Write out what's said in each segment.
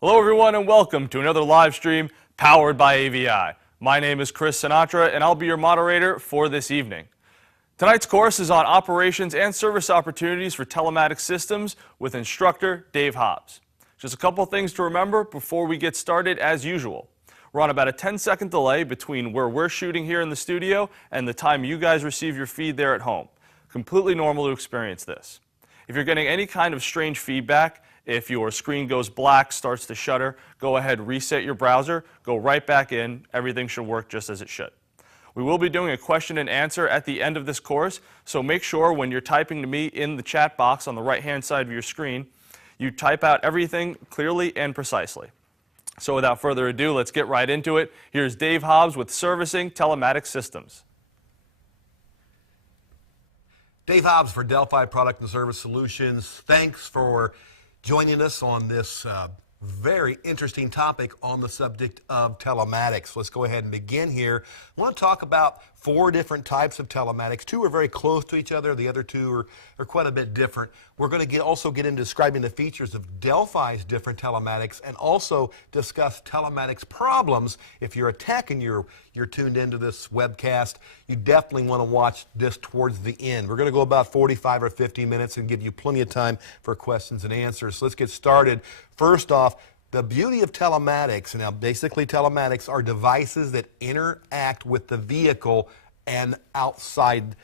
Hello everyone and welcome to another live stream powered by AVI. My name is Chris Sinatra and I'll be your moderator for this evening. Tonight's course is on operations and service opportunities for telematics systems with instructor Dave Hobbs. Just a couple things to remember before we get started as usual. We're on about a 10-second delay between where we're shooting here in the studio and the time you guys receive your feed there at home. Completely normal to experience this. If you're getting any kind of strange feedback, if your screen goes black, starts to shutter, go ahead, reset your browser, go right back in. Everything should work just as it should. We will be doing a question and answer at the end of this course, so make sure when you're typing to me in the chat box on the right-hand side of your screen, you type out everything clearly and precisely. So without further ado, let's get right into it. Here's Dave Hobbs with Servicing Telematics Systems. Dave Hobbs for Delphi Product and Service Solutions. Thanks for joining us on this very interesting topic on the subject of telematics. Let's go ahead and begin here. I want to talk about 4 different types of telematics. 2 are very close to each other. The other 2 are quite a bit different. We're going to also get into describing the features of Delphi's different telematics and also discuss telematics problems. If you're a tech and you're tuned into this webcast, you definitely want to watch this towards the end. We're going to go about 45 or 50 minutes and give you plenty of time for questions and answers. So let's get started. First off, the beauty of telematics, now basically telematics are devices that interact with the vehicle and outside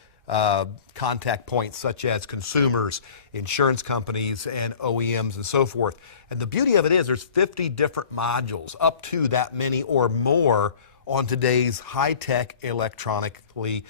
contact points such as consumers, insurance companies, and OEMs and so forth. And the beauty of it is there's 50 different modules, up to that many or more on today's high-tech electronically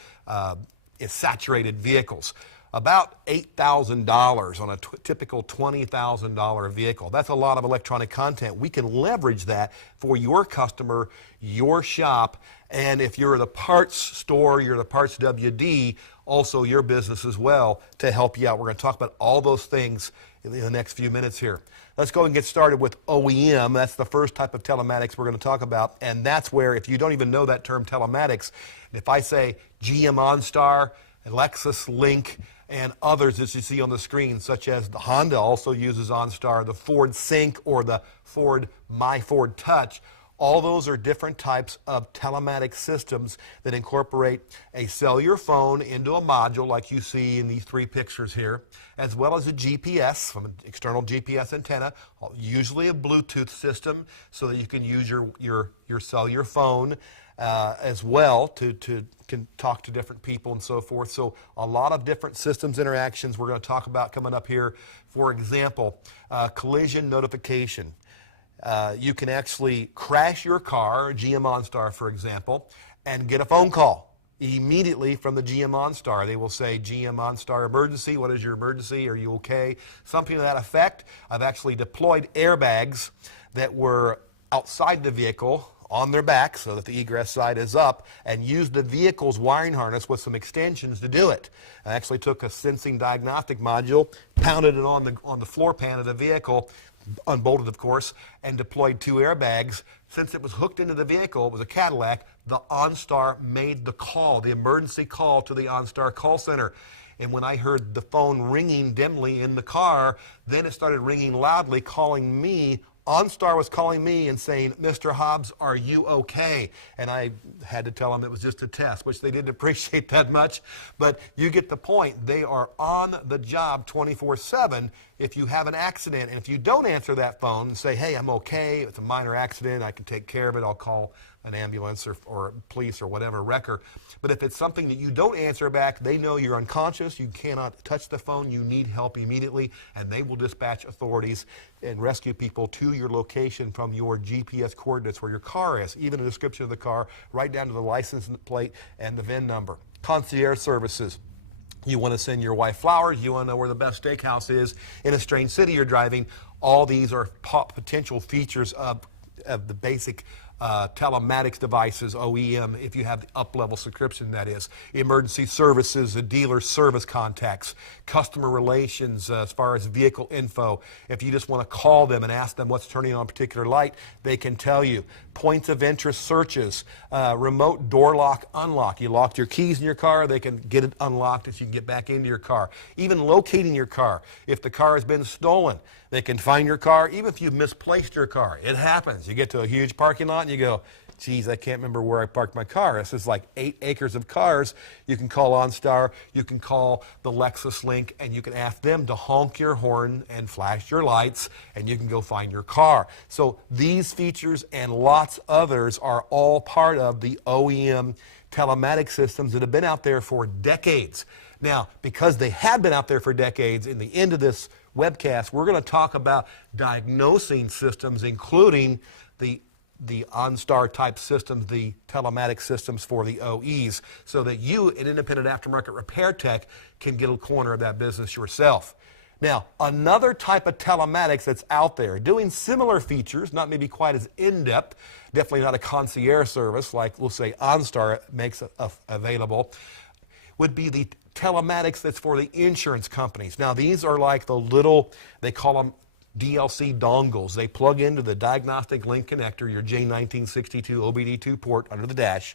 saturated vehicles. About $8,000 on a typical $20,000 vehicle. That's a lot of electronic content. We can leverage that for your customer, your shop, and if you're the parts store, you're the parts WD, also your business as well to help you out. We're going to talk about all those things in the next few minutes here. Let's go and get started with OEM. That's the first type of telematics we're going to talk about, and that's where, if you don't even know that term telematics, if I say GM OnStar, Lexus Link, and others as you see on the screen, such as the Honda also uses OnStar, the Ford Sync, or the Ford My Ford Touch. All those are different types of telematic systems that incorporate a cellular phone into a module like you see in these 3 pictures here, as well as a GPS from an external GPS antenna, usually a Bluetooth system so that you can use your cellular phone as well to can talk to different people and so forth. So a lot of different systems interactions we're going to talk about coming up here. For example, collision notification. You can actually crash your car, GM OnStar for example, and get a phone call immediately from the GM OnStar. They will say, GM OnStar emergency, what is your emergency, are you okay? Something to that effect. I've actually deployed airbags that were outside the vehicle on their back so that the egress side is up, and used the vehicle's wiring harness with some extensions to do it. I actually took a sensing diagnostic module, pounded it on the floor pan of the vehicle, unbolted of course, and deployed 2 airbags. Since it was hooked into the vehicle, it was a Cadillac, the OnStar made the call, the emergency call to the OnStar call center. And when I heard the phone ringing dimly in the car, then it started ringing loudly, calling me. OnStar was calling me and saying, Mr. Hobbs, are you okay? And I had to tell them it was just a test, which they didn't appreciate that much. But you get the point. They are on the job 24/7 if you have an accident. And if you don't answer that phone and say, hey, I'm okay, it's a minor accident, I can take care of it, I'll call an ambulance or police or whatever, wrecker. But if it's something that you don't answer back, they know you're unconscious, you cannot touch the phone, you need help immediately, and they will dispatch authorities and rescue people to your location from your GPS coordinates where your car is, even a description of the car, right down to the license plate and the VIN number. Concierge services. You want to send your wife flowers, you want to know where the best steakhouse is in a strange city you're driving. All these are potential features of the basic telematics devices, OEM, if you have the up-level subscription, that is. Emergency services, the dealer service contacts, customer relations as far as vehicle info. If you just want to call them and ask them what's turning on a particular light, they can tell you. Points of interest searches, remote door lock, unlock. You locked your keys in your car, they can get it unlocked as you can get back into your car. Even locating your car. If the car has been stolen, They can find your car, even if you've misplaced your car. It happens. You get to a huge parking lot and you go, geez, I can't remember where I parked my car. This is like 8 acres of cars. You can call OnStar, you can call the Lexus Link, and you can ask them to honk your horn and flash your lights, and you can go find your car. So these features and lots others are all part of the OEM telematic systems that have been out there for decades. Now, because they have been out there for decades, in the end of this webcast, we're going to talk about diagnosing systems, including the OnStar type systems, the telematic systems for the OEs, so that you, an independent aftermarket repair tech, can get a corner of that business yourself. Now, another type of telematics that's out there, doing similar features, not maybe quite as in-depth, definitely not a concierge service like, we'll say, OnStar makes available, would be the telematics that's for the insurance companies. Now, these are like the little, they call them DLC dongles. They plug into the diagnostic link connector, your J1962 OBD2 port under the dash,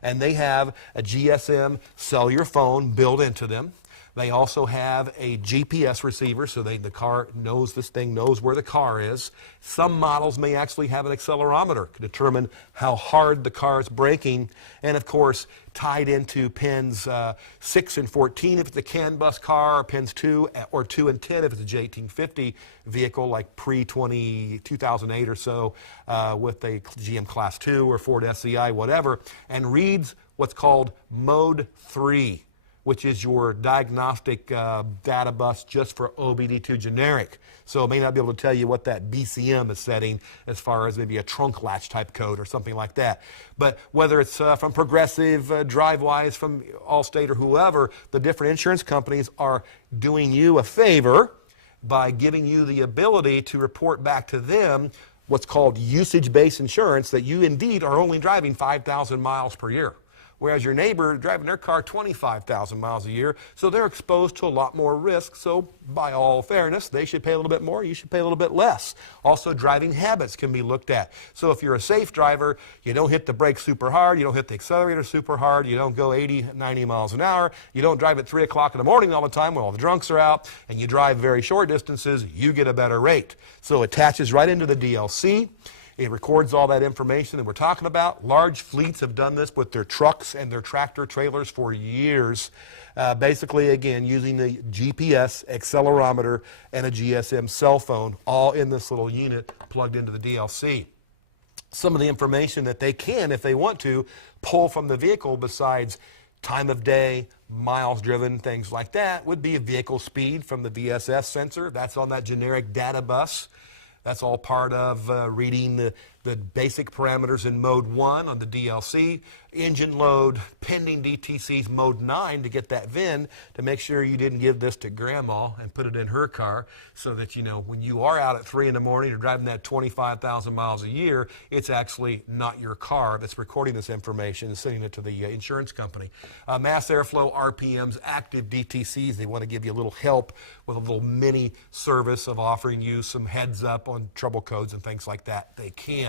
and they have a GSM cellular phone built into them. They also have a GPS receiver, so the car knows, this thing knows where the car is. Some models may actually have an accelerometer to determine how hard the car is braking, and of course tied into pins 6 and 14 if it's a CAN bus car, or pins 2 or 2 and 10 if it's a J1850 vehicle like pre-2008 or so with a GM Class 2 or Ford SCI, whatever, and reads what's called Mode 3. Which is your diagnostic data bus just for OBD2 generic. So it may not be able to tell you what that BCM is setting as far as maybe a trunk latch type code or something like that. But whether it's from Progressive, DriveWise, from Allstate or whoever, the different insurance companies are doing you a favor by giving you the ability to report back to them what's called usage-based insurance, that you indeed are only driving 5,000 miles per year. Whereas your neighbor driving their car 25,000 miles a year, so they're exposed to a lot more risk. So by all fairness, they should pay a little bit more, you should pay a little bit less. Also, driving habits can be looked at. So if you're a safe driver, you don't hit the brakes super hard, you don't hit the accelerator super hard, you don't go 80, 90 miles an hour, you don't drive at 3 o'clock in the morning all the time when all the drunks are out, and you drive very short distances, you get a better rate. So it attaches right into the DLC. It records all that information that we're talking about. Large fleets have done this with their trucks and their tractor trailers for years. Basically, again, using the GPS, accelerometer, and a GSM cell phone, all in this little unit plugged into the DLC. Some of the information that they can, if they want to, pull from the vehicle besides time of day, miles driven, things like that, would be a vehicle speed from the VSS sensor. That's on that generic data bus. That's all part of reading the basic parameters in Mode 1 on the DLC, engine load, pending DTC's Mode 9 to get that VIN to make sure you didn't give this to Grandma and put it in her car so that, you know, when you are out at 3 in the morning or driving that 25,000 miles a year, it's actually not your car that's recording this information and sending it to the insurance company. Mass airflow, RPMs, active DTCs, they want to give you a little help with a little mini service of offering you some heads up on trouble codes and things like that. They can.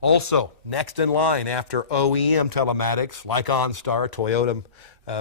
Also, next in line after OEM telematics, like OnStar, Toyota,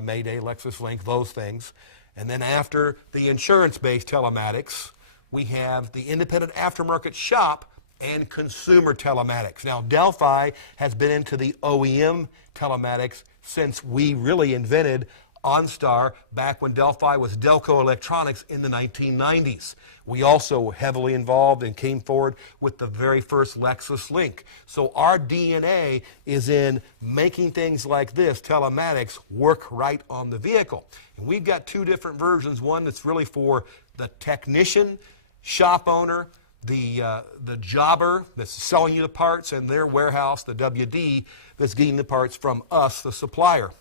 Mayday, Lexus Link, those things. And then after the insurance-based telematics, we have the independent aftermarket shop and consumer telematics. Now, Delphi has been into the OEM telematics since we really invented OnStar back when Delphi was Delco Electronics in the 1990s. We also heavily involved and came forward with the very first Lexus Link. So our DNA is in making things like this, telematics, work right on the vehicle. And we've got 2 different versions. One that's really for the technician, shop owner, the jobber that's selling you the parts, and their warehouse, the WD, that's getting the parts from us, the supplier.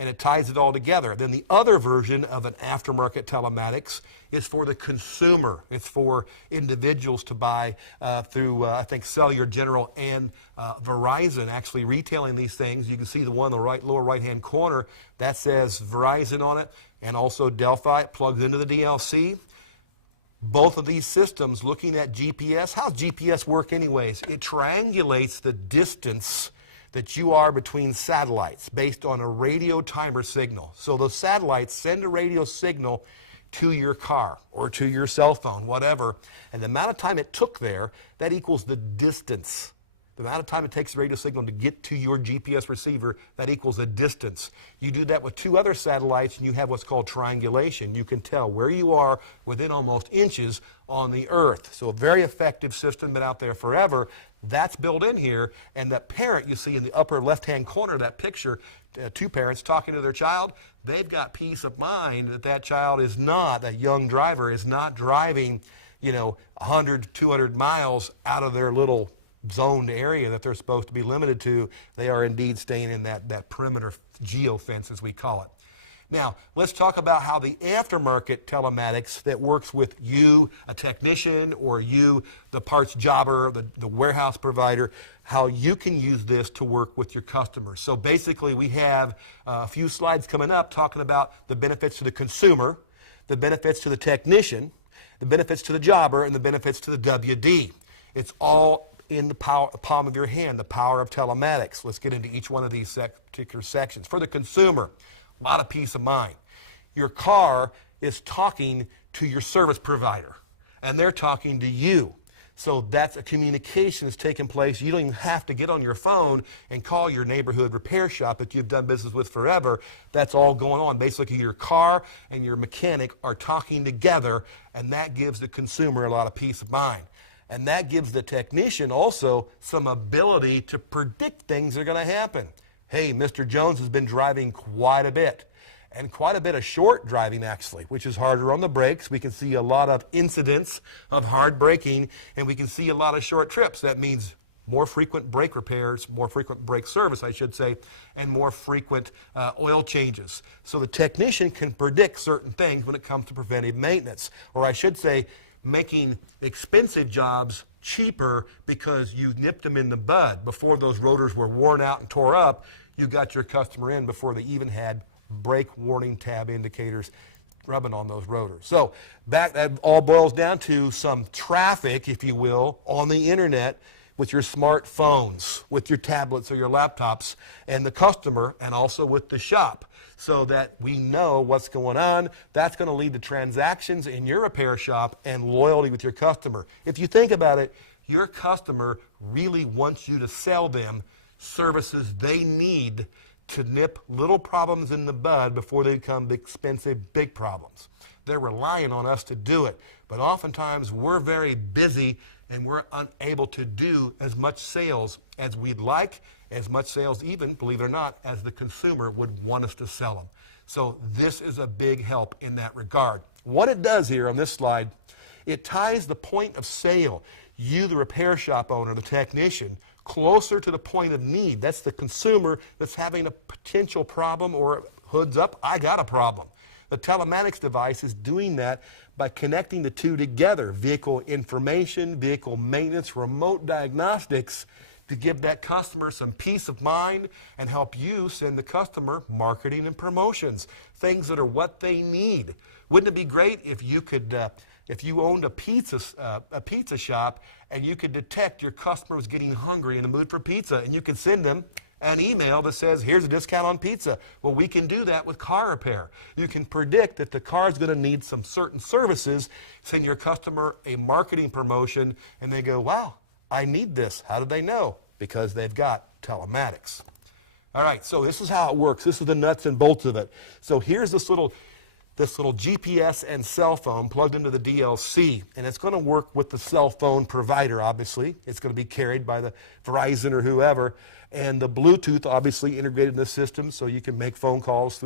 And it ties it all together. Then the other version of an aftermarket telematics is for the consumer. It's for individuals to buy through, I think, Cellular General and Verizon actually retailing these things. You can see the one in the lower right-hand corner that says Verizon on it, and also Delphi. It plugs into the DLC. Both of these systems looking at GPS. How does GPS work anyways? It triangulates the distance that you are between satellites based on a radio timer signal. So those satellites send a radio signal to your car or to your cell phone, whatever, and the amount of time it took there, that equals the distance. The amount of time it takes the radio signal to get to your GPS receiver, that equals the distance. You do that with 2 other satellites and you have what's called triangulation. You can tell where you are within almost inches on the Earth. So a very effective system, been out there forever. That's built in here, and that parent you see in the upper left-hand corner of that picture, 2 parents talking to their child, they've got peace of mind that that child is not, that young driver is not driving, 100, 200 miles out of their little zoned area that they're supposed to be limited to. They are indeed staying in that perimeter geofence, as we call it. Now, let's talk about how the aftermarket telematics that works with you, a technician, or you, the parts jobber, the warehouse provider, how you can use this to work with your customers. So basically, we have a few slides coming up talking about the benefits to the consumer, the benefits to the technician, the benefits to the jobber, and the benefits to the WD. It's all in the palm of your hand, the power of telematics. Let's get into each one of these particular sections. For the consumer, a lot of peace of mind. Your car is talking to your service provider, and they're talking to you. So that's a communication that's taking place. You don't even have to get on your phone and call your neighborhood repair shop that you've done business with forever. That's all going on. Basically, your car and your mechanic are talking together, and that gives the consumer a lot of peace of mind. And that gives the technician also some ability to predict things that are going to happen. Hey, Mr. Jones has been driving quite a bit, and quite a bit of short driving actually, which is harder on the brakes. We can see a lot of incidents of hard braking, and we can see a lot of short trips. That means more frequent brake repairs, more frequent brake service, I should say, and more frequent oil changes. So the technician can predict certain things when it comes to preventive maintenance, or I should say, making expensive jobs cheaper because you nipped them in the bud. Before those rotors were worn out and tore up, you got your customer in before they even had brake warning tab indicators rubbing on those rotors. So that all boils down to some traffic, if you will, on the internet with your smartphones, with your tablets or your laptops, and the customer, and also with the shop, so that we know what's going on. That's going to lead to transactions in your repair shop and loyalty with your customer. If you think about it, your customer really wants you to sell them services they need to nip little problems in the bud before they become expensive, big problems. They're relying on us to do it, but oftentimes we're very busy and we're unable to do as much sales as we'd like, as much sales even, believe it or not, as the consumer would want us to sell them. So this is a big help in that regard. What it does here on this slide, it ties the point of sale, you, the repair shop owner, the technician, closer to the point of need. That's the consumer that's having a potential problem, or hoods up, I got a problem. The telematics device is doing that by connecting the two together, vehicle information, vehicle maintenance, remote diagnostics, to give that customer some peace of mind and help you send the customer marketing and promotions, things that are what they need. Wouldn't it be great if you could, if you owned a pizza shop and you could detect your customer was getting hungry in the mood for pizza, and you could send them an email that says, here's a discount on pizza. Well, we can do that with car repair. You can predict that the car is going to need some certain services, send your customer a marketing promotion, and they go, wow, I need this. How did they know? Because they've got telematics. All right, so this is how it works. This is the nuts and bolts of it. So here's this little GPS and cell phone plugged into the DLC, and it's going to work with the cell phone provider, obviously. It's going to be carried by the Verizon or whoever, and the Bluetooth obviously integrated in the system so you can make phone calls,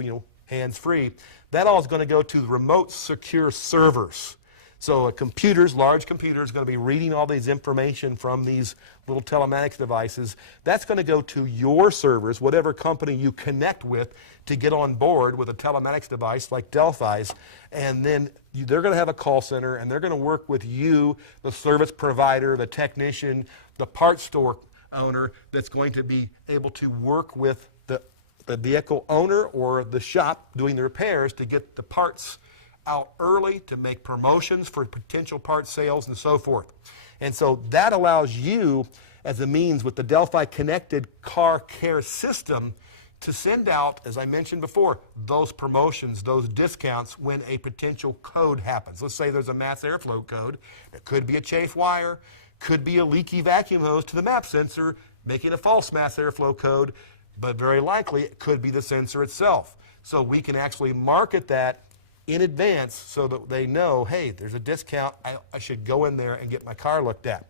hands-free. That all is going to go to the remote secure servers. So a computer's, large computer, is going to be reading all these information from these little telematics devices. That's going to go to your servers, whatever company you connect with to get on board with a telematics device like Delphi's. And then they're going to have a call center, and they're going to work with you, the service provider, the technician, the parts store owner that's going to be able to work with the vehicle owner or the shop doing the repairs to get the parts out early, to make promotions for potential part sales and so forth. And so that allows you, as a means with the Delphi Connected Car Care System, to send out, as I mentioned before, those promotions, those discounts when a potential code happens. Let's say there's a mass airflow code. It could be a chafe wire, could be a leaky vacuum hose to the map sensor, making a false mass airflow code, but very likely it could be the sensor itself. So we can actually market that in advance so that they know, hey, there's a discount, I should go in there and get my car looked at.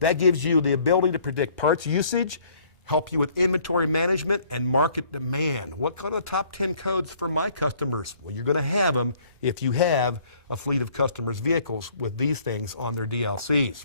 That gives you the ability to predict parts usage, help you with inventory management and market demand. What are the top 10 codes for my customers? Well, you're going to have them if you have a fleet of customers' vehicles with these things on their DLCs.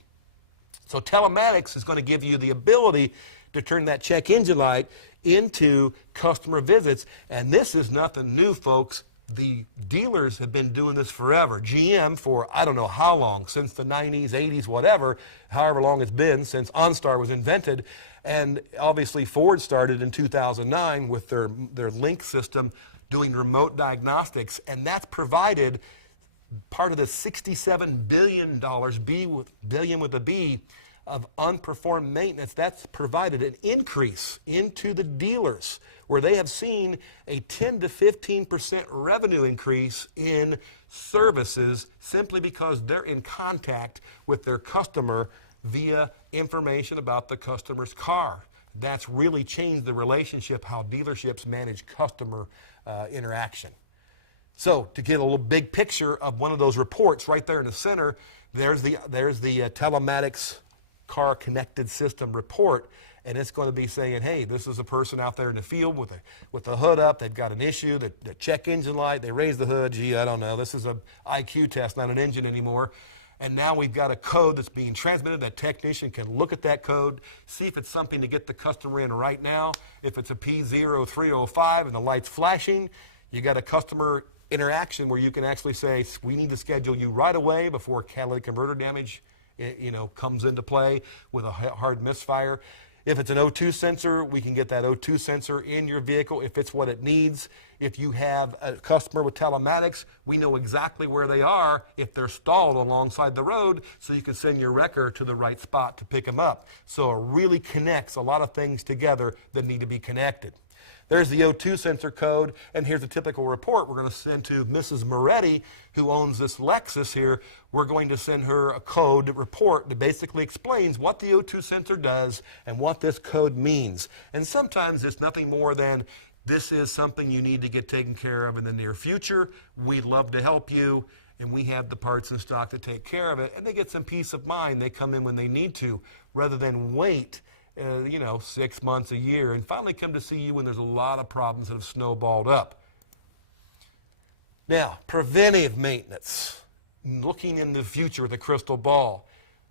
So Telematics is going to give you the ability to turn that check engine light into customer visits. And this is nothing new, folks. The dealers have been doing this forever. GM for I don't know how long, since the 90s, 80s, whatever, however long it's been since OnStar was invented. And obviously Ford started in 2009 with their Link system doing remote diagnostics. And that's provided part of the $67 billion, billion with a B, of unperformed maintenance. That's provided an increase into the dealers where they have seen a 10 to 15% revenue increase in services simply because they're in contact with their customer via information about the customer's car. That's really changed the relationship, how dealerships manage customer interaction. So to get a little big picture of one of those reports right there in the center, there's the Telematics car connected system report, and it's going to be saying, hey, this is a person out there in the field with the hood up, they've got an issue, the check engine light, they raise the hood, gee, I don't know, this is an IQ test, not an engine anymore. And now we've got a code that's being transmitted. That technician can look at that code, see if it's something to get the customer in right now. If it's a P0305 and the light's flashing, you got a customer interaction where you can actually say, we need to schedule you right away before catalytic converter damage comes into play with a hard misfire. If it's an O2 sensor, we can get that O2 sensor in your vehicle if it's what it needs. If you have a customer with telematics, we know exactly where they are if they're stalled alongside the road, so you can send your wrecker to the right spot to pick them up. So it really connects a lot of things together that need to be connected. There's the O2 sensor code, and here's a typical report we're going to send to Mrs. Moretti, who owns this Lexus here. We're going to send her a code report that basically explains what the O2 sensor does and what this code means. And sometimes it's nothing more than, this is something you need to get taken care of in the near future. We'd love to help you, and we have the parts in stock to take care of it. And they get some peace of mind. They come in when they need to, rather than wait 6 months, a year, and finally come to see you when there's a lot of problems that have snowballed up. Now, preventive maintenance, looking in the future with a crystal ball.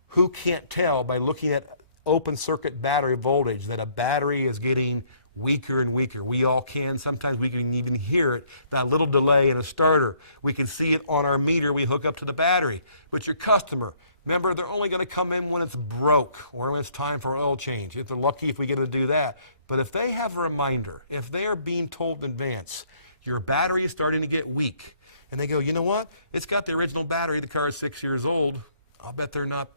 Who can't tell by looking at open circuit battery voltage that a battery is getting weaker and weaker? We all can. Sometimes we can even hear it, that little delay in a starter. We can see it on our meter we hook up to the battery. But your customer, remember, they're only going to come in when it's broke or when it's time for oil change. If they're lucky if we get to do that. But if they have a reminder, if they are being told in advance, your battery is starting to get weak, and they go, you know what? It's got the original battery. The car is 6 years old. I'll bet they're not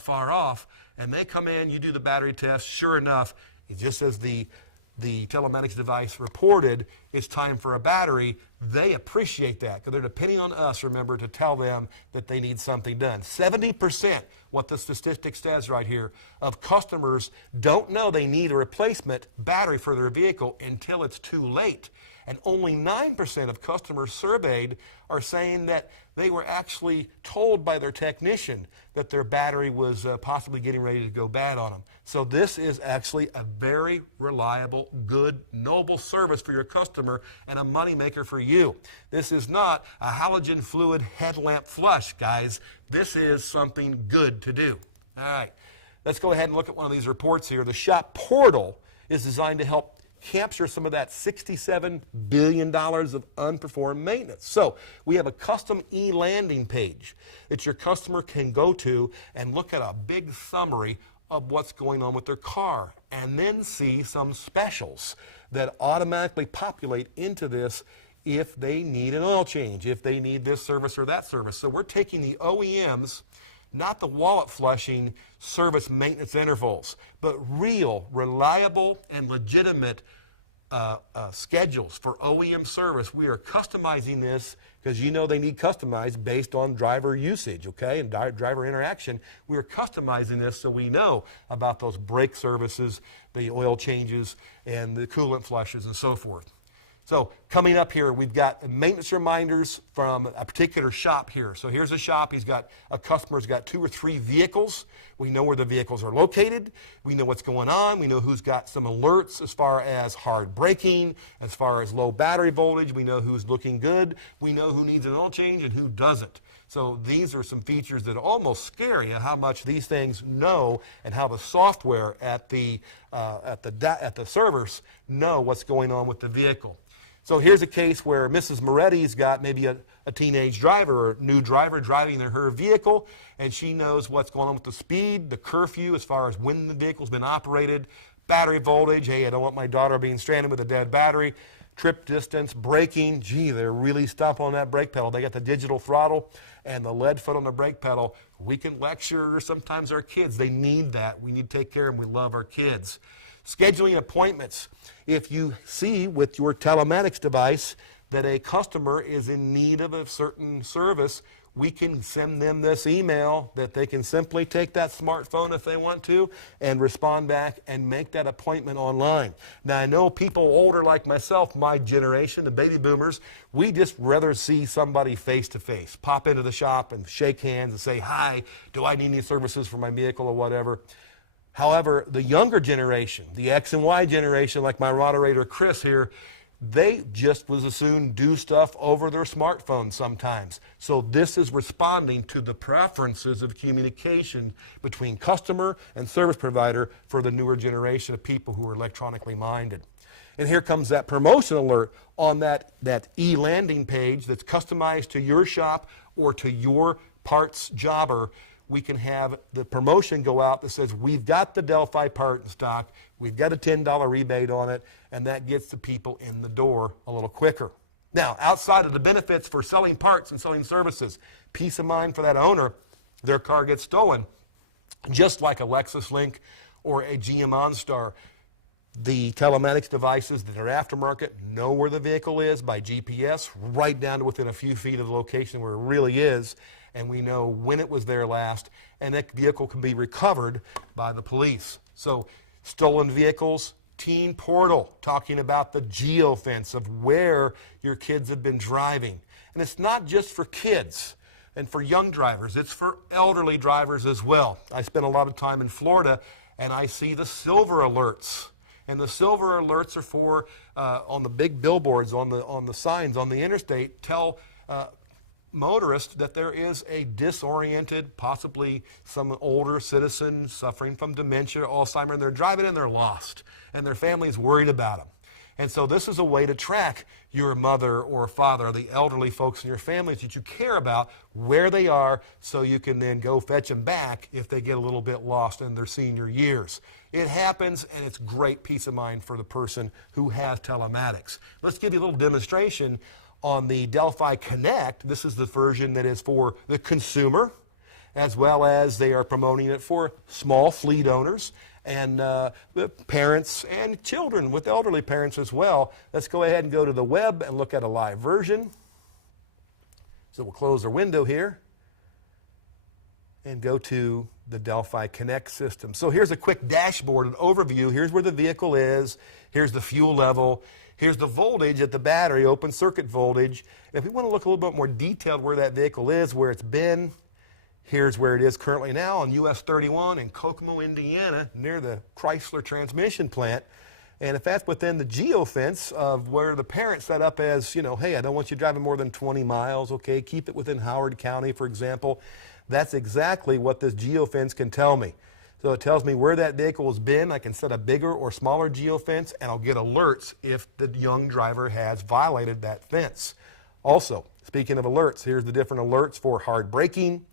far off. And they come in, you do the battery test. Sure enough, just as the telematics device reported, it's time for a battery. They appreciate that because they're depending on us, remember, to tell them that they need something done. 70%, what the statistic says right here, of customers don't know they need a replacement battery for their vehicle until it's too late. And only 9% of customers surveyed are saying that they were actually told by their technician that their battery was possibly getting ready to go bad on them. So this is actually a very reliable, good, noble service for your customer and a moneymaker for you. This is not a halogen fluid headlamp flush, guys. This is something good to do. All right, let's go ahead and look at one of these reports here. The shop portal is designed to help capture some of that $67 billion of unperformed maintenance. So we have a custom e-landing page that your customer can go to and look at a big summary of what's going on with their car, and then see some specials that automatically populate into this if they need an oil change, if they need this service or that service. So we're taking the OEMs, not the wallet flushing service maintenance intervals, but real, reliable, and legitimate schedules for OEM service. We are customizing this because you know they need customized based on driver usage, okay, and driver interaction. We are customizing this so we know about those brake services, the oil changes, and the coolant flushes and so forth. So coming up here, we've got maintenance reminders from a particular shop here. So here's a shop. A customer's got 2 or 3 vehicles. We know where the vehicles are located. We know what's going on. We know who's got some alerts as far as hard braking, as far as low battery voltage. We know who's looking good. We know who needs an oil change and who doesn't. So these are some features that almost scare you how much these things know and how the software at the servers know what's going on with the vehicle. So here's a case where Mrs. Moretti's got maybe a teenage driver or new driver driving her vehicle, and she knows what's going on with the speed, the curfew as far as when the vehicle's been operated, battery voltage, hey, I don't want my daughter being stranded with a dead battery, trip distance, braking, gee, they're really stuck on that brake pedal. They got the digital throttle and the lead foot on the brake pedal. We can lecture sometimes our kids. They need that. We need to take care of them. We love our kids. Scheduling appointments. If you see with your telematics device that a customer is in need of a certain service, we can send them this email that they can simply take that smartphone if they want to and respond back and make that appointment online. Now, I know people older like myself, my generation, the baby boomers, we just rather see somebody face to face. Pop into the shop and shake hands and say, hi, do I need any services for my vehicle or whatever. However, the younger generation, the X and Y generation, like my moderator Chris here, they just as soon do stuff over their smartphone sometimes. So this is responding to the preferences of communication between customer and service provider for the newer generation of people who are electronically minded. And here comes that promotion alert on that e-landing page that's customized to your shop or to your parts jobber. We can have the promotion go out that says, we've got the Delphi part in stock, we've got a $10 rebate on it, and that gets the people in the door a little quicker. Now, outside of the benefits for selling parts and selling services, peace of mind for that owner, their car gets stolen, just like a Lexus Link or a GM OnStar. The telematics devices that are aftermarket know where the vehicle is by GPS, right down to within a few feet of the location where it really is, and we know when it was there last, and that vehicle can be recovered by the police. So, stolen vehicles, Teen Portal, talking about the geofence of where your kids have been driving. And it's not just for kids and for young drivers, it's for elderly drivers as well. I spend a lot of time in Florida, and I see the silver alerts. And the silver alerts are for, on the big billboards, on the signs on the interstate, tell motorists that there is a disoriented, possibly some older citizen suffering from dementia, Alzheimer's, and they're driving and they're lost. And their family's worried about them. And so this is a way to track your mother or father, the elderly folks in your families that you care about, where they are, so you can then go fetch them back if they get a little bit lost in their senior years. It happens, and it's great peace of mind for the person who has telematics. Let's give you a little demonstration on the Delphi Connect. This is the version that is for the consumer, as well as they are promoting it for small fleet owners and parents and children with elderly parents as well. Let's go ahead and go to the web and look at a live version. So we'll close our window here and go to the Delphi Connect system. So here's a quick dashboard, an overview. Here's where the vehicle is. Here's the fuel level. Here's the voltage at the battery, open circuit voltage. If we want to look a little bit more detailed where that vehicle is, where it's been, here's where it is currently now on US 31 in Kokomo, Indiana, near the Chrysler transmission plant. And if that's within the geofence of where the parent set up as, you know, hey, I don't want you driving more than 20 miles, okay, keep it within Howard County, for example, that's exactly what this geofence can tell me. So it tells me where that vehicle has been. I can set a bigger or smaller geofence, and I'll get alerts if the young driver has violated that fence. Also, speaking of alerts, here's the different alerts for hard braking,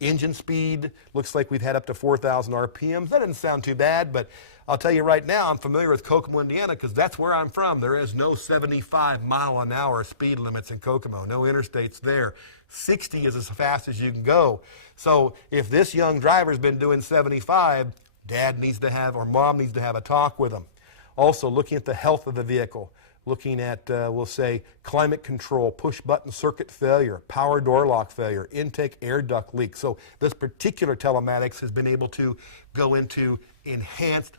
engine speed. Looks like we've had up to 4,000 RPMs. That doesn't sound too bad, but I'll tell you right now, I'm familiar with Kokomo, Indiana, because that's where I'm from. There is no 75-mile-an-hour speed limits in Kokomo. No interstates there. 60 is as fast as you can go. So if this young driver's been doing 75, dad needs to have, or mom needs to have a talk with him. Also looking at the health of the vehicle, looking at, we'll say, climate control, push-button circuit failure, power door lock failure, intake air duct leak. So this particular telematics has been able to go into enhanced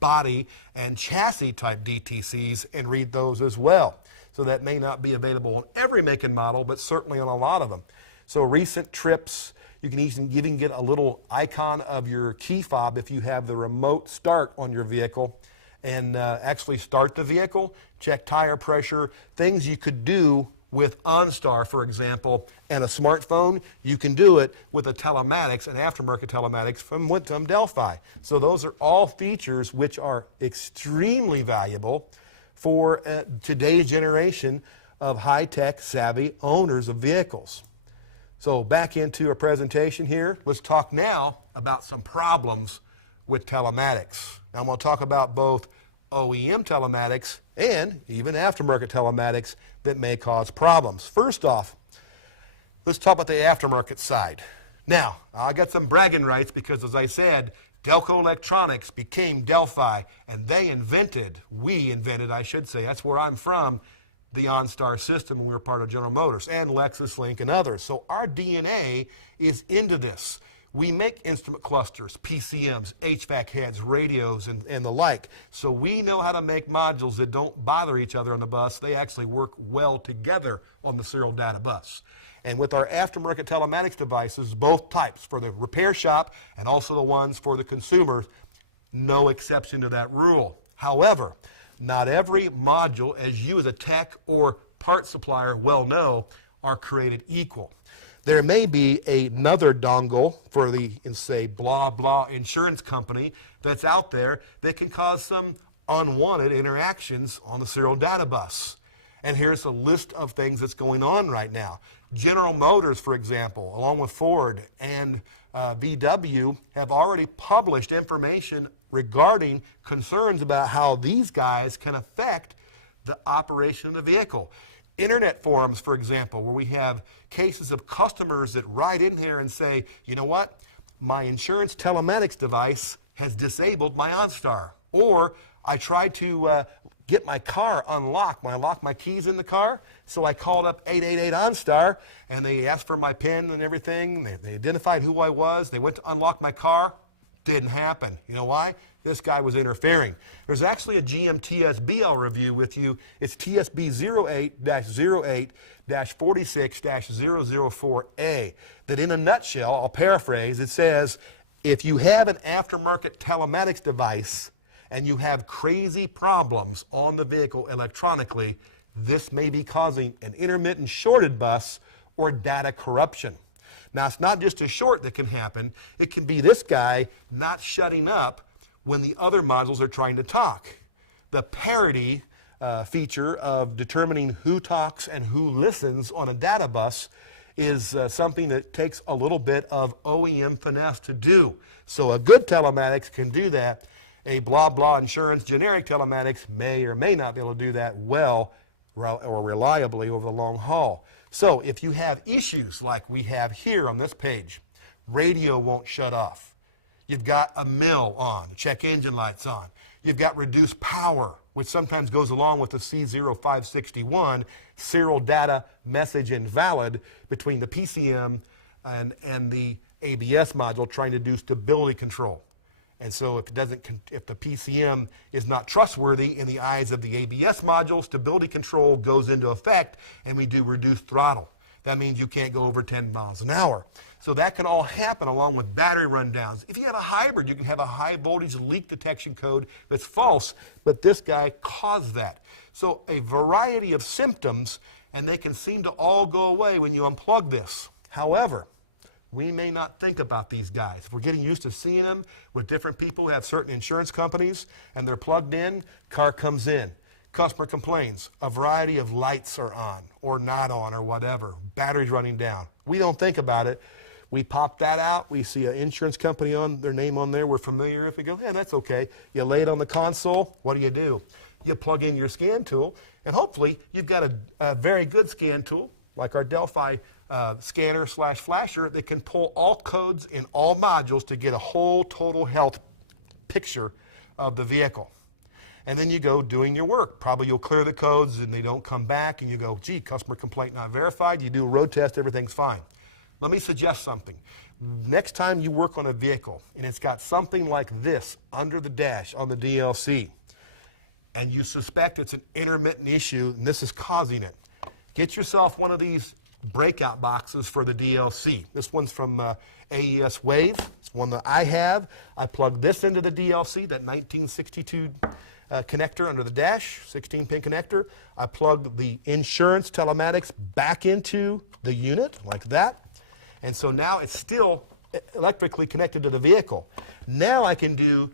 body and chassis type DTCs and read those as well. So that may not be available on every make and model, but certainly on a lot of them. So recent trips, you can even get a little icon of your key fob if you have the remote start on your vehicle, and actually start the vehicle, check tire pressure, things you could do with OnStar, for example, and a smartphone. You can do it with a telematics, an aftermarket telematics from Delphi. So those are all features which are extremely valuable for today's generation of high-tech savvy owners of vehicles. So back into our presentation here. Let's talk now about some problems with telematics. Now I'm going to talk about both OEM telematics and even aftermarket telematics that may cause problems. First off, let's talk about the aftermarket side. Now, I got some bragging rights because, as I said, Delco Electronics became Delphi, and we invented, I should say, that's where I'm from, the OnStar system when we were part of General Motors, and Lexus, Link, and others. So our DNA is into this. We make instrument clusters, PCMs, HVAC heads, radios, and the like. So we know how to make modules that don't bother each other on the bus. They actually work well together on the serial data bus. And with our aftermarket telematics devices, both types, for the repair shop and also the ones for the consumers, no exception to that rule. However, not every module, as you as a tech or part supplier well know, are created equal. There may be another dongle for the, say, blah, blah insurance company that's out there that can cause some unwanted interactions on the serial data bus. And here's a list of things that's going on right now. General Motors, for example, along with Ford and VW, have already published information regarding concerns about how these guys can affect the operation of the vehicle. Internet forums, for example, where we have cases of customers that write in here and say, you know what, my insurance telematics device has disabled my OnStar. Or I tried to get my car unlocked. When I locked my keys in the car, so I called up 888 OnStar, and they asked for my PIN and everything. They identified who I was. They went to unlock my car. Didn't happen. You know why? This guy was interfering. There's actually a GM TSB I'll review with you. It's TSB 08-08-46-004A. That in a nutshell, I'll paraphrase, it says, if you have an aftermarket telematics device and you have crazy problems on the vehicle electronically, this may be causing an intermittent shorted bus or data corruption. Now, it's not just a short that can happen. It can be this guy not shutting up when the other modules are trying to talk. The parity feature of determining who talks and who listens on a data bus is something that takes a little bit of OEM finesse to do. So a good telematics can do that. A blah blah insurance generic telematics may or may not be able to do that well or reliably over the long haul. So if you have issues like we have here on this page, radio won't shut off. You've got a mill on, check engine lights on. You've got reduced power, which sometimes goes along with the C0561, serial data message invalid between the PCM and the ABS module trying to do stability control. And so if the PCM is not trustworthy in the eyes of the ABS module, stability control goes into effect and we do reduced throttle. That means you can't go over 10 miles an hour. So that can all happen along with battery rundowns. If you have a hybrid, you can have a high voltage leak detection code that's false, but this guy caused that. So a variety of symptoms, and they can seem to all go away when you unplug this. However, we may not think about these guys. If we're getting used to seeing them with different people who have certain insurance companies and they're plugged in, car comes in. Customer complains, a variety of lights are on or not on or whatever, batteries running down. We don't think about it. We pop that out. We see an insurance company on their name on there. We're familiar with it. We go, yeah, that's okay. You lay it on the console. What do? You plug in your scan tool, and hopefully you've got a very good scan tool like our Delphi scanner/flasher that can pull all codes in all modules to get a whole total health picture of the vehicle. And then you go doing your work. Probably you'll clear the codes and they don't come back and you go, gee, customer complaint not verified. You do a road test, everything's fine. Let me suggest something. Next time you work on a vehicle and it's got something like this under the dash on the DLC, and you suspect it's an intermittent issue and this is causing it, get yourself one of these breakout boxes for the DLC. This one's from AES Wave. It's one that I have. I plug this into the DLC, that 1962 connector under the dash, 16-pin connector. I plug the insurance telematics back into the unit like that. And so now it's still electrically connected to the vehicle. Now I can do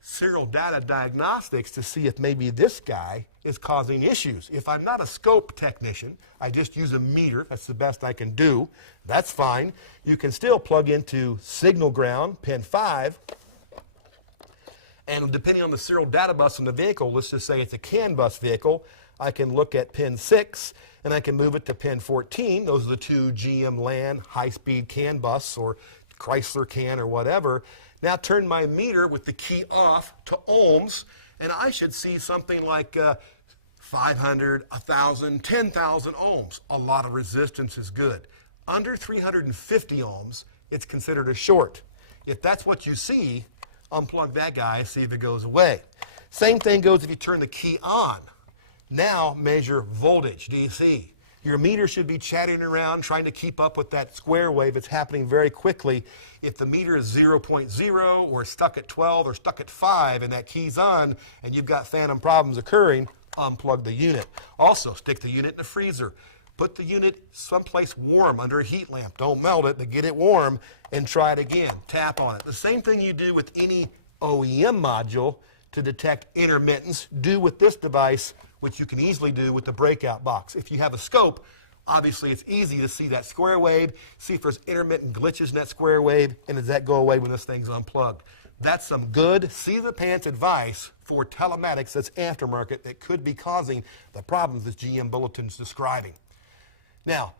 serial data diagnostics to see if maybe this guy is causing issues. If I'm not a scope technician, I just use a meter. That's the best I can do. That's fine. You can still plug into signal ground, pin 5. And depending on the serial data bus in the vehicle, let's just say it's a CAN bus vehicle, I can look at pin 6 and I can move it to pin 14. Those are the two GM LAN high-speed CAN bus or Chrysler CAN or whatever. Now turn my meter with the key off to ohms, and I should see something like 500, 1,000, 10,000 ohms. A lot of resistance is good. Under 350 ohms, it's considered a short. If that's what you see, unplug that guy, see if it goes away. Same thing goes if you turn the key on. Now measure voltage, DC. Your meter should be chattering around trying to keep up with that square wave. It's happening very quickly. If the meter is 0.0 or stuck at 12 or stuck at 5 and that key's on and you've got phantom problems occurring, unplug the unit. Also, stick the unit in the freezer. Put the unit someplace warm under a heat lamp. Don't melt it, but get it warm and try it again. Tap on it. The same thing you do with any OEM module to detect intermittence, do with this device, which you can easily do with the breakout box. If you have a scope, obviously it's easy to see that square wave, see if there's intermittent glitches in that square wave, and does that go away when this thing's unplugged. That's some good seat-of-the-pants advice for telematics that's aftermarket that could be causing the problems that GM Bulletin's describing. Now,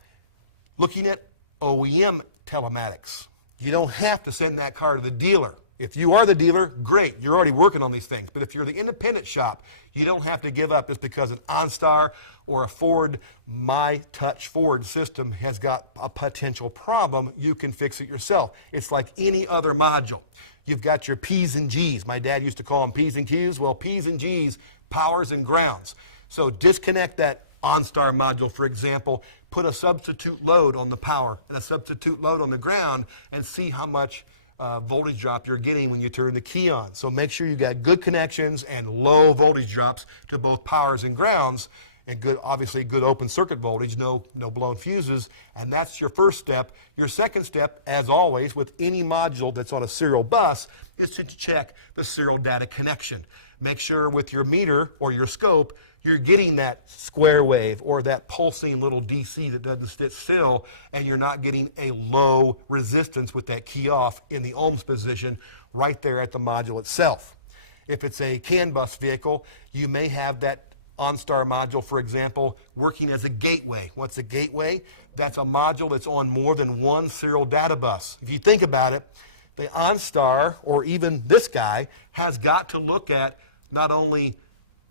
looking at OEM telematics, you don't have to send that car to the dealer. If you are the dealer, great, you're already working on these things. But if you're the independent shop, you don't have to give up just because an OnStar or a Ford MyTouch Ford system has got a potential problem. You can fix it yourself. It's like any other module. You've got your P's and G's. My dad used to call them P's and Q's. Well, P's and G's, powers and grounds. So disconnect that OnStar module, for example, put a substitute load on the power and a substitute load on the ground and see how much voltage drop you're getting when you turn the key on. So make sure you got good connections and low voltage drops to both powers and grounds, and good, obviously good open circuit voltage, no blown fuses, and that's your first step. Your second step, as always, with any module that's on a serial bus, is to check the serial data connection. Make sure with your meter or your scope, you're getting that square wave or that pulsing little DC that doesn't sit still, and you're not getting a low resistance with that key off in the ohms position right there at the module itself. If it's a CAN bus vehicle, you may have that OnStar module, for example, working as a gateway. What's a gateway? That's a module that's on more than one serial data bus. If you think about it, the OnStar, or even this guy, has got to look at not only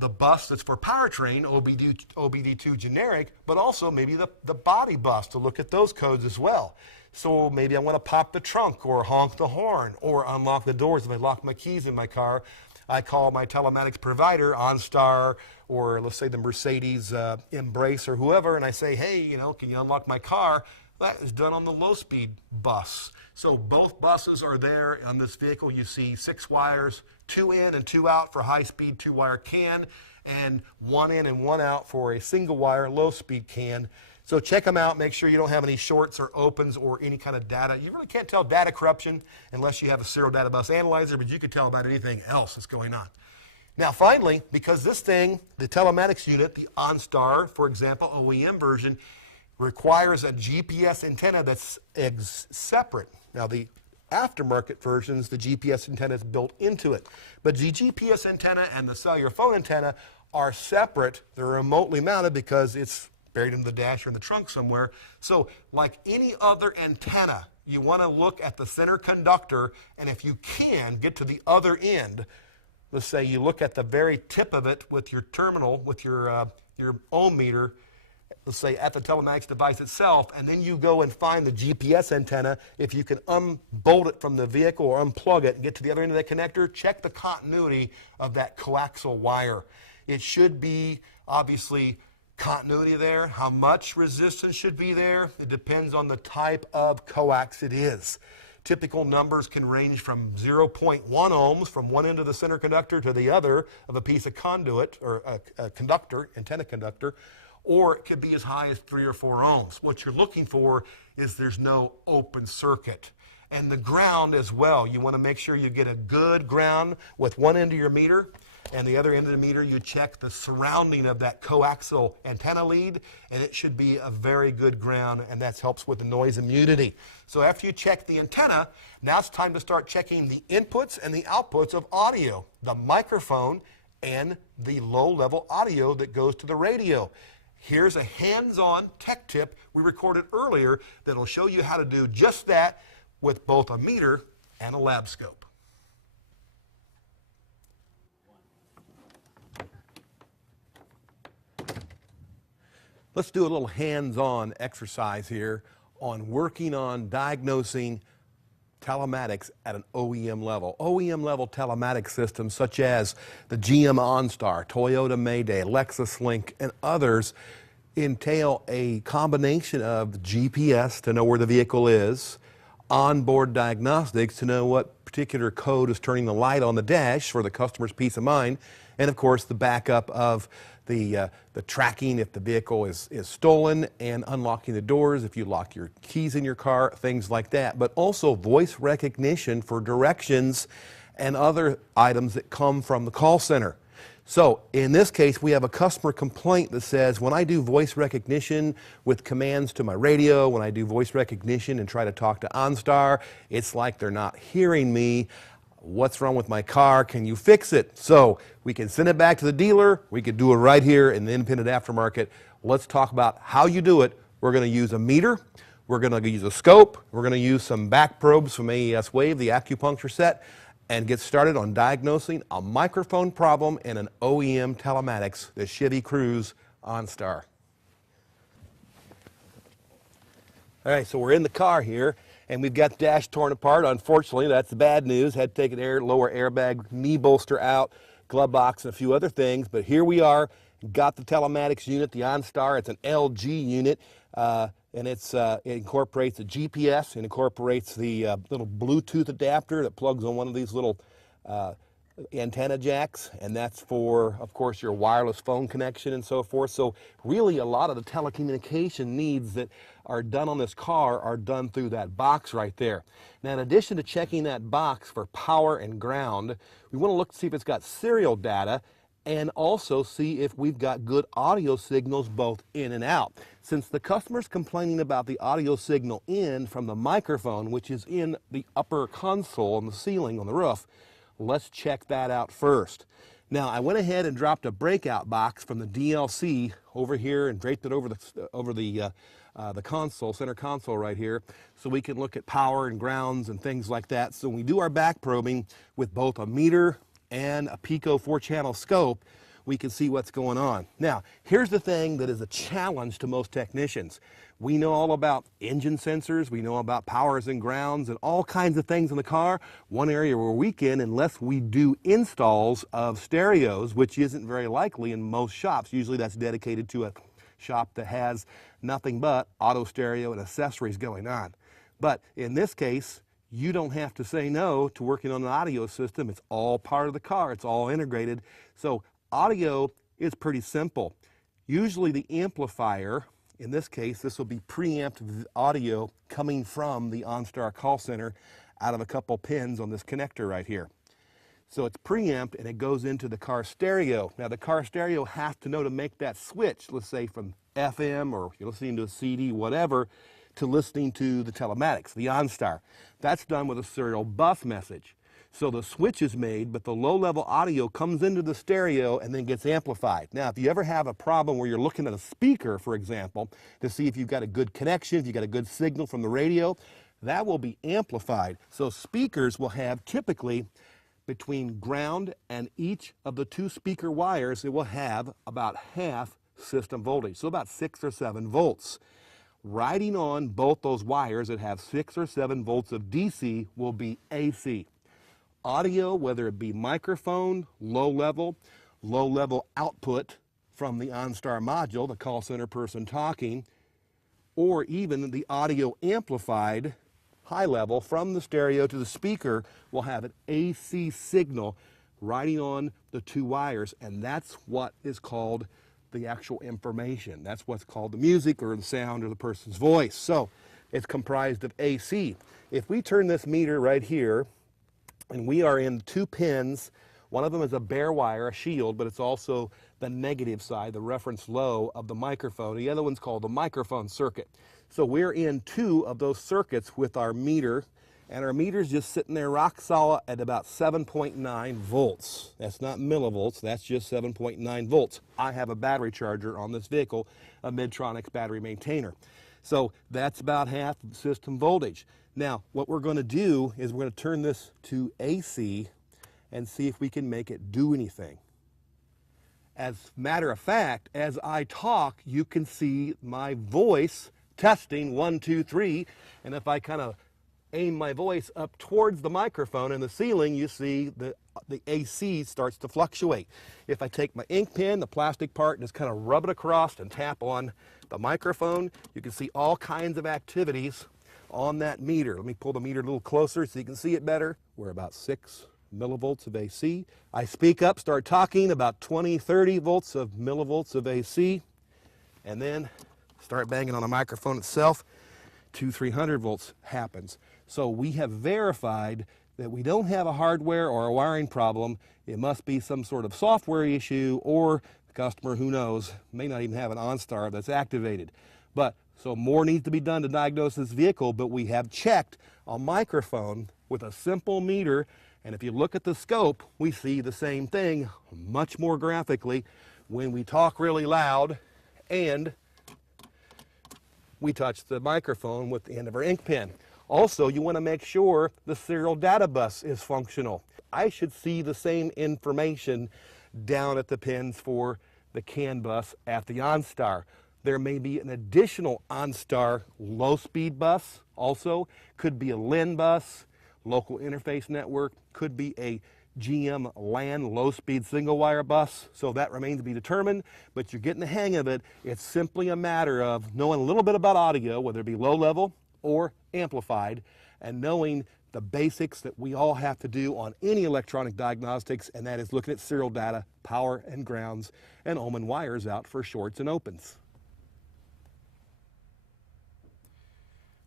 the bus that's for powertrain, OBD2 generic, but also maybe the body bus to look at those codes as well. So maybe I want to pop the trunk or honk the horn or unlock the doors if I lock my keys in my car. I call my telematics provider, OnStar, or let's say the Mercedes Embrace or whoever, and I say, hey, can you unlock my car? That is done on the low-speed bus. So both buses are there on this vehicle. You see 6 wires, 2 in and 2 out for high-speed 2-wire CAN, and 1 in and 1 out for a single-wire low-speed CAN. So check them out. Make sure you don't have any shorts or opens or any kind of data. You really can't tell data corruption unless you have a serial data bus analyzer, but you can tell about anything else that's going on. Now finally, because this thing, the telematics unit, the OnStar, for example, OEM version, requires a GPS antenna that's separate. Now the aftermarket versions, the GPS antenna is built into it. But the GPS antenna and the cellular phone antenna are separate. They're remotely mounted because it's buried in the dash or in the trunk somewhere. So like any other antenna, you want to look at the center conductor, and if you can, get to the other end. let's say you look at the very tip of it with your terminal, with your ohm meter, let's say at the Telematics device itself, and then you go and find the GPS antenna. If you can unbolt it from the vehicle or unplug it and get to the other end of that connector, check the continuity of that coaxial wire. It should be, obviously, continuity there. How much resistance should be there? It depends on the type of coax it is. Typical numbers can range from 0.1 ohms from one end of the center conductor to the other of a piece of conduit or a conductor, antenna conductor, or it could be as high as 3 or 4 ohms. What you're looking for is there's no open circuit. And the ground as well. You want to make sure you get a good ground with one end of your meter, and the other end of the meter you check the surrounding of that coaxial antenna lead, and it should be a very good ground, and that helps with the noise immunity. So after you check the antenna, now it's time to start checking the inputs and the outputs of audio, the microphone and the low-level audio that goes to the radio. Here's a hands-on tech tip we recorded earlier that will show you how to do just that with both a meter and a lab scope. Let's do a little hands-on exercise here on working on diagnosing telematics at an OEM level. OEM level telematics systems such as the GM OnStar, Toyota Mayday, Lexus Link, and others entail a combination of GPS to know where the vehicle is, onboard diagnostics to know what particular code is turning the light on the dash for the customer's peace of mind, and of course the backup of the tracking if the vehicle is stolen, and unlocking the doors if you lock your keys in your car, things like that. But also voice recognition for directions and other items that come from the call center. So in this case, we have a customer complaint that says, when I do voice recognition with commands to my radio, when I do voice recognition and try to talk to OnStar, it's like they're not hearing me. What's wrong with my car? Can you fix it? So we can send it back to the dealer. We could do it right here in the independent aftermarket. Let's talk about how you do it. We're going to use a meter. We're going to use a scope. We're going to use some back probes from AES Wave, the acupuncture set, and get started on diagnosing a microphone problem in an OEM Telematics, the Chevy Cruze OnStar. All right, so we're in the car here, and we've got the dash torn apart. Unfortunately, that's the bad news. Had to take an lower airbag, knee bolster out, glove box, and a few other things. But here we are, got the Telematics unit, the OnStar. It's an LG unit, and it incorporates a GPS. It incorporates the little Bluetooth adapter that plugs on one of these little antenna jacks, and that's for, of course, your wireless phone connection and so forth. So really a lot of the telecommunication needs that are done on this car are done through that box right there. Now, in addition to checking that box for power and ground, we want to look to see if it's got serial data, and also see if we've got good audio signals both in and out. Since the customer's complaining about the audio signal in from the microphone, which is in the upper console on the ceiling on the roof, let's check that out first. Now, I went ahead and dropped a breakout box from the DLC over here and draped it over the console, center console right here, so we can look at power and grounds and things like that. So when we do our back probing with both a meter and a Pico 4-channel scope, we can see what's going on. Now, here's the thing that is a challenge to most technicians. We know all about engine sensors, we know about powers and grounds and all kinds of things in the car. One area where we can, unless we do installs of stereos, which isn't very likely in most shops, usually that's dedicated to a shop that has nothing but auto stereo and accessories going on. But in this case, you don't have to say no to working on an audio system. It's all part of the car. It's all integrated. So audio is pretty simple. Usually the amplifier, in this case, this will be preamped audio coming from the OnStar call center out of a couple pins on this connector right here. So it's preamped and it goes into the car stereo. Now the car stereo has to know to make that switch, let's say from FM or you're listening to a CD, whatever, to listening to the Telematics, the OnStar. That's done with a serial bus message. So the switch is made, but the low-level audio comes into the stereo and then gets amplified. Now, if you ever have a problem where you're looking at a speaker, for example, to see if you've got a good connection, if you've got a good signal from the radio, that will be amplified. So speakers will have typically between ground and each of the 2 speaker wires, it will have about half system voltage, so about 6 or 7 volts. Riding on both those wires that have 6 or 7 volts of DC will be AC. Audio, whether it be microphone, low level output from the OnStar module, the call center person talking, or even the audio amplified high level from the stereo to the speaker, will have an AC signal riding on the 2 wires, and that's what is called the actual information. That's what's called the music or the sound or the person's voice. So it's comprised of AC. If we turn this meter right here, and we are in 2 pins, one of them is a bare wire, a shield, but it's also the negative side, the reference low of the microphone. The other one's called the microphone circuit. So we're in 2 of those circuits with our meter, and our meter's just sitting there rock solid at about 7.9 volts. That's not millivolts, that's just 7.9 volts. I have a battery charger on this vehicle, a Midtronics battery maintainer. So that's about half the system voltage. Now, what we're going to do is we're going to turn this to AC and see if we can make it do anything. As a matter of fact, as I talk, you can see my voice testing 1, 2, 3, and if I kind of aim my voice up towards the microphone in the ceiling, you see the AC starts to fluctuate. If I take my ink pen, the plastic part, and just kind of rub it across and tap on the microphone, you can see all kinds of activities on that meter. Let me pull the meter a little closer so you can see it better. We're about 6 millivolts of AC. I speak up, start talking, about 20, 30 volts of millivolts of AC, and then start banging on the microphone itself, 200, 300 volts happens. So we have verified that we don't have a hardware or a wiring problem. It must be some sort of software issue, or the customer, who knows, may not even have an OnStar that's activated. But so more needs to be done to diagnose this vehicle, but we have checked a microphone with a simple meter, and if you look at the scope, we see the same thing much more graphically when we talk really loud and we touch the microphone with the end of our ink pen. Also, you want to make sure the serial data bus is functional. I should see the same information down at the pins for the CAN bus at the OnStar. There may be an additional OnStar low-speed bus also, could be a LIN bus, local interface network, could be a GM LAN low-speed single-wire bus, so that remains to be determined, but you're getting the hang of it. It's simply a matter of knowing a little bit about audio, whether it be low-level or amplified, and knowing the basics that we all have to do on any electronic diagnostics, and that is looking at serial data, power and grounds, and ohm and wires out for shorts and opens.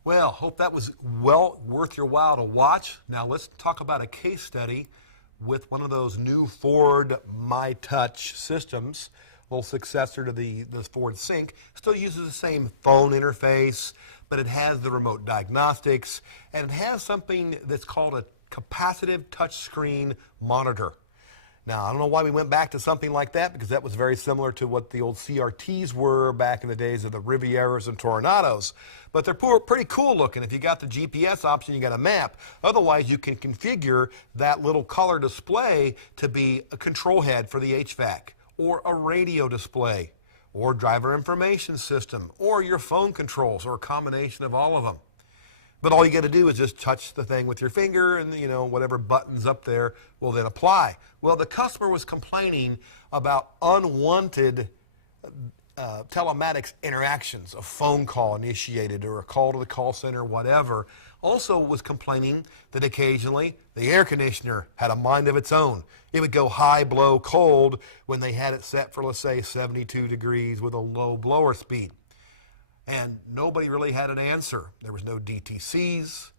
Well, hope that was well worth your while to watch. Now let's talk about a case study with one of those new Ford MyTouch systems, a little successor to the Ford Sync. Still uses the same phone interface, but it has the remote diagnostics, and it has something that's called a capacitive touchscreen monitor. Now, I don't know why we went back to something like that, because that was very similar to what the old CRTs were back in the days of the Rivieras and Tornados. But they're pretty cool looking. If you got the GPS option, you got a map. Otherwise, you can configure that little color display to be a control head for the HVAC, or a radio display, or driver information system, or your phone controls, or a combination of all of them. But all you got to do is just touch the thing with your finger, and whatever buttons up there will then apply. Well, the customer was complaining about unwanted telematics interactions, a phone call initiated or a call to the call center, whatever. Also was complaining that occasionally the air conditioner had a mind of its own. It would go high, blow, cold when they had it set for, let's say, 72 degrees with a low blower speed. And nobody really had an answer. There was no DTCs.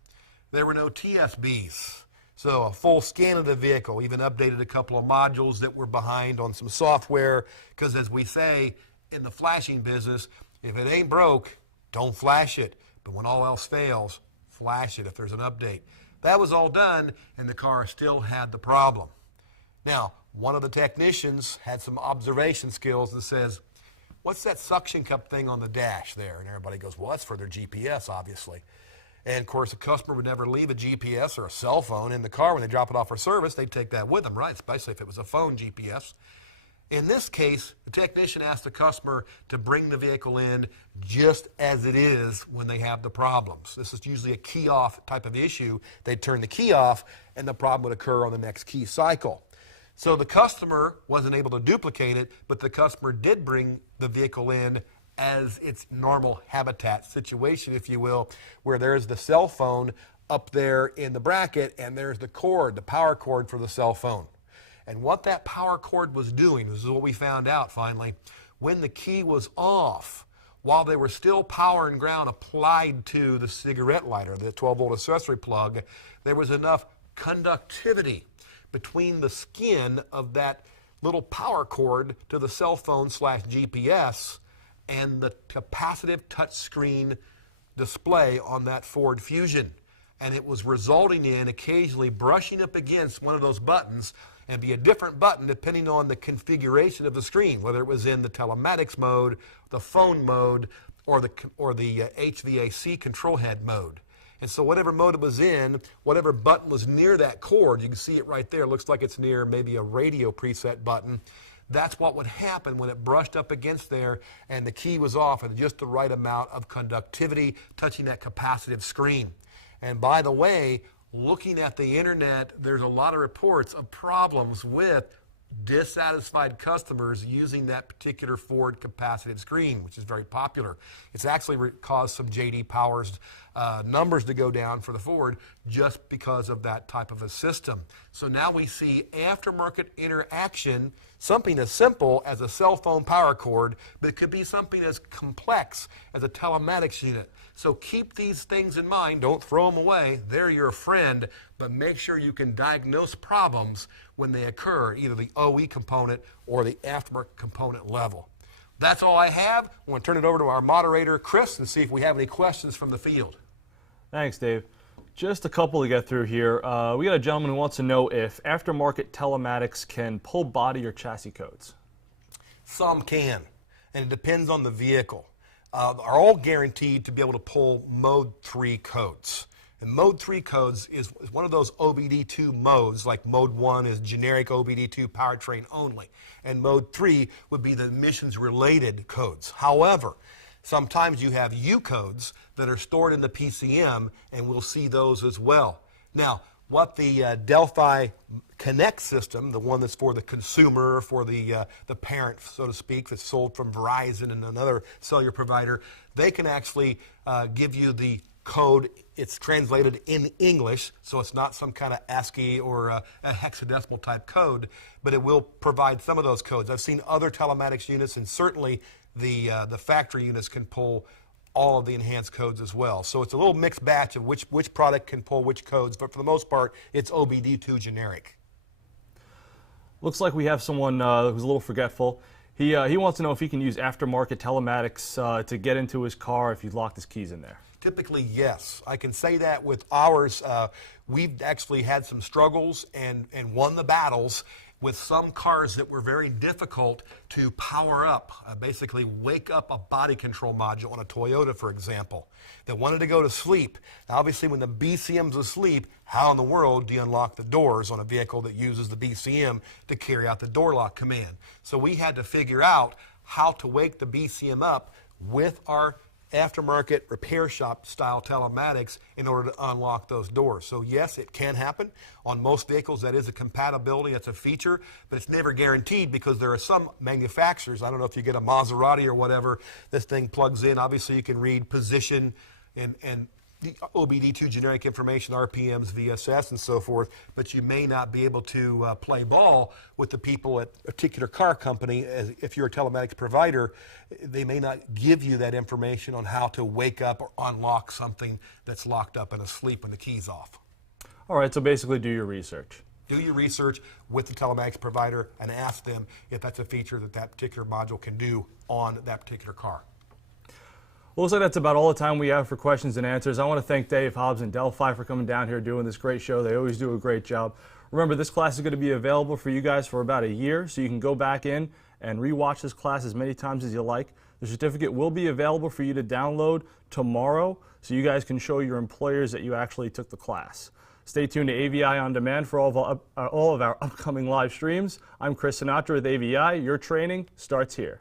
There were no TSBs. So a full scan of the vehicle, even updated a couple of modules that were behind on some software, because as we say in the flashing business, if it ain't broke, don't flash it. But when all else fails, flash it if there's an update. That was all done, and the car still had the problem. Now, one of the technicians had some observation skills and says, "What's that suction cup thing on the dash there?" And everybody goes, "Well, that's for their GPS, obviously." And of course, the customer would never leave a GPS or a cell phone in the car when they drop it off for service. They'd take that with them, right? Especially if it was a phone GPS. In this case, the technician asked the customer to bring the vehicle in just as it is when they have the problems. This is usually a key off type of issue. They'd turn the key off and the problem would occur on the next key cycle. So the customer wasn't able to duplicate it, but the customer did bring the vehicle in as its normal habitat situation, if you will, where there's the cell phone up there in the bracket and there's the cord, the power cord for the cell phone. And what that power cord was doing, this is what we found out finally, when the key was off, while there was still power and ground applied to the cigarette lighter, the 12-volt accessory plug, there was enough conductivity between the skin of that little power cord to the cell phone / GPS and the capacitive touchscreen display on that Ford Fusion. And it was resulting in occasionally brushing up against one of those buttons and be a different button depending on the configuration of the screen, whether it was in the telematics mode, the phone mode, or the HVAC control head mode. And so whatever mode it was in, whatever button was near that cord, you can see it right there, it looks like it's near maybe a radio preset button. That's what would happen when it brushed up against there and the key was off at just the right amount of conductivity touching that capacitive screen. And by the way, looking at the internet, there's a lot of reports of problems with dissatisfied customers using that particular Ford capacitive screen, which is very popular. It's actually caused some J.D. Power's numbers to go down for the Ford just because of that type of a system. So now we see aftermarket interaction, something as simple as a cell phone power cord, but it could be something as complex as a telematics unit. So keep these things in mind. Don't throw them away. They're your friend, but make sure you can diagnose problems when they occur, either the OE component or the aftermarket component level. That's all I have. I want to turn it over to our moderator, Chris, and see if we have any questions from the field. Thanks, Dave. Just a couple to get through here. We got a gentleman who wants to know if aftermarket telematics can pull body or chassis codes. Some can, and it depends on the vehicle. Are all guaranteed to be able to pull Mode 3 codes. And Mode 3 codes is one of those OBD2 modes, like Mode 1 is generic OBD2 powertrain only, and Mode 3 would be the emissions-related codes. However, sometimes you have U codes that are stored in the PCM, and we'll see those as well. Now, what the Delphi Connect system, the one that's for the consumer, for the parent, so to speak, that's sold from Verizon and another cellular provider, they can actually give you the code. It's translated in English, so it's not some kind of ASCII or a hexadecimal type code, but it will provide some of those codes. I've seen other telematics units, and certainly the factory units can pull all of the enhanced codes as well. So it's a little mixed batch of which product can pull which codes, but for the most part, it's OBD2 generic. Looks like we have someone who's a little forgetful. He wants to know if he can use aftermarket telematics to get into his car if he's locked his keys in there. Typically, yes. I can say that with ours. We've actually had some struggles and won the battles with some cars that were very difficult to power up, basically wake up a body control module on a Toyota, for example, that wanted to go to sleep. Now, obviously, when the BCM's asleep, how in the world do you unlock the doors on a vehicle that uses the BCM to carry out the door lock command? So we had to figure out how to wake the BCM up with our aftermarket repair shop style telematics in order to unlock those doors. So yes, it can happen. On most vehicles, that is a compatibility, that's a feature, but it's never guaranteed because there are some manufacturers, I don't know if you get a Maserati or whatever, this thing plugs in. Obviously, you can read position and the OBD2 generic information, RPMs, VSS, and so forth, but you may not be able to play ball with the people at a particular car company. If you're a telematics provider, they may not give you that information on how to wake up or unlock something that's locked up and asleep when the key's off. All right, so basically do your research. Do your research with the telematics provider and ask them if that's a feature that that particular module can do on that particular car. Well, looks like that's about all the time we have for questions and answers. I want to thank Dave Hobbs and Delphi for coming down here doing this great show. They always do a great job. Remember, this class is going to be available for you guys for about a year, so you can go back in and rewatch this class as many times as you like. The certificate will be available for you to download tomorrow so you guys can show your employers that you actually took the class. Stay tuned to AVI On Demand for all of our upcoming live streams. I'm Chris Sinatra with AVI. Your training starts here.